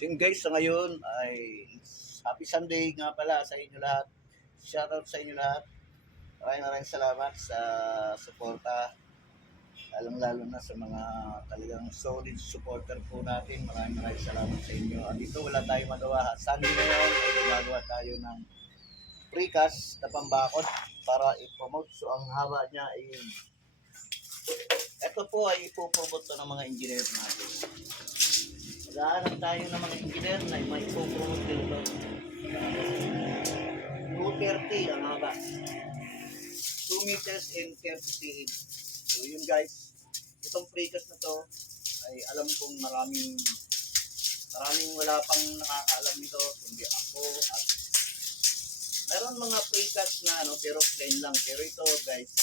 So yun guys, sa ngayon ay happy Sunday nga pala sa inyo lahat. Shoutout sa inyo lahat. Maraming salamat sa suporta. Lalong-lalo na sa mga talagang solid supporter po natin. Maraming salamat sa inyo. At dito wala tayong magawa. Sunday ngayon ay gumagawa tayo ng precast na pambakod para i-promote. So ang haba niya ay ito po ay ipopromote to ng mga engineer natin. Maghahanap tayo ng mga engineer na may ipopromote dito. 230 ang haba. 2 meters and 30 cm. So yun guys, itong precast na to ay alam kong maraming wala pang nakakaalam nito kundi ako at meron mga precast na pero plain lang. Pero ito guys,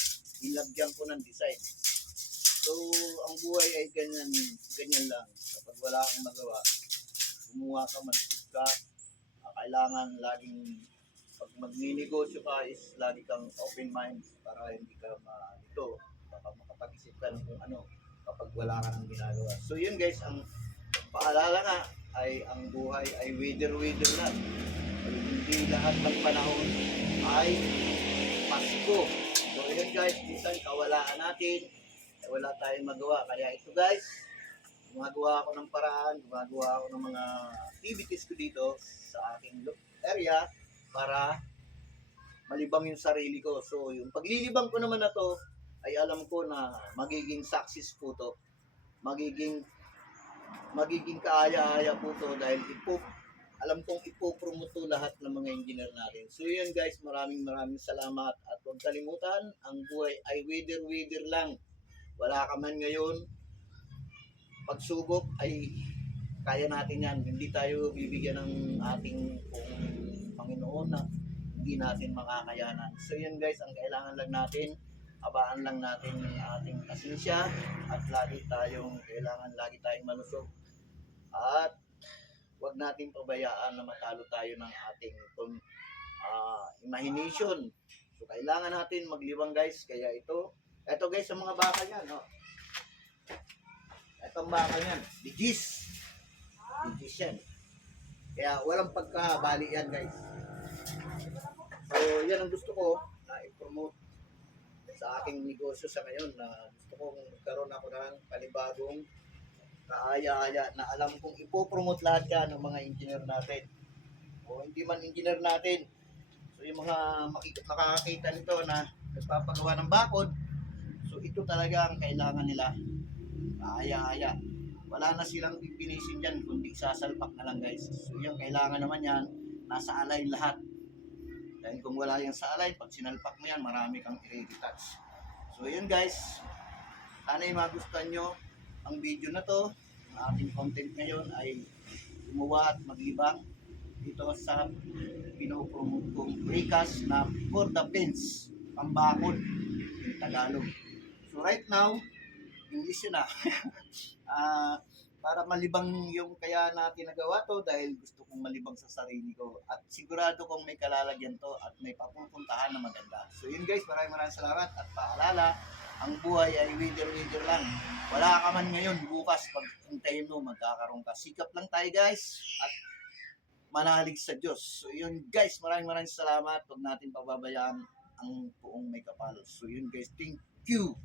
ilagyan ko ng design. So ang buhay ay ganyan lang. Kapag wala kang magawa, gumawa ka, mansip ka, kailangan laging pag magninegosyo ka is lagi kang open mind para hindi ka baka makapag-isip ka ng kung ano kapag wala ka nang ginagawa. So yun guys, ang paalala nga ay ang buhay ay weather lang. Hindi lahat ng panahon ay Pasko. So yun guys, minsan kawalaan natin, wala tayong magawa. Kaya ito guys, gumagawa ako ng paraan, gumagawa ako ng mga activities ko dito sa aking area para malibang yung sarili ko. So yung paglilibang ko naman na to ay alam ko na magiging success po to. Magiging kaaya-aya po to dahil alam kong ipopromote to lahat ng mga engineer natin. So yun guys, maraming salamat at huwag kalimutan, ang buhay ay weather lang. Wala ka man ngayon, pagsubok ay kaya natin yan. Hindi tayo bibigyan ng ating Panginoon na hindi natin makakayanan. So yun guys, ang kailangan lang natin, abaan lang natin yung ating pasensya at lagi tayong malusog. At huwag natin pabayaan na matalo tayo ng ating imagination. So kailangan natin maglibang guys. Kaya ito guys, sa mga bakal yan, no? Itong bakal yan, bigis yan. Kaya walang pagkabali yan guys. So yan ang gusto ko na i-promote sa aking negosyo sa ngayon, na gusto kong magkaroon ako ng panibagong kaaya-aya na alam kong ipopromote lahat yan ng mga engineer natin o hindi man engineer natin. So yung mga makakakita nito na nagpapagawa ng bakod, so ito talaga ang kailangan nila, kaaya-aya. Wala na silang pipinisin dyan kundi sasalpak na lang guys. So yung kailangan naman yan, nasa align lahat. Dahil kung wala yan sa align, pag sinalpak mo yan, marami kang i-retouch. So yun guys, sana'y magustuhan nyo ang video na to. Ang ating content ngayon ay gumawa at maglibang dito sa pinopromote kong precast na for the fence, pambakod in Tagalog. So right now, English yun para malibang yung kaya natin nagawa to dahil gusto kong malibang sa sarili ko at sigurado kong may kalalagyan to at may papupuntahan na maganda. So yun guys, maraming salamat at paalala, ang buhay ay weather lang. Wala ka man ngayon, bukas pag hintayin mo magkakaroon ka. Sikap lang tayo guys at manalig sa Diyos. So yun guys, maraming salamat. Huwag natin pababayaan ang buong may kapal. So yun guys, thank you.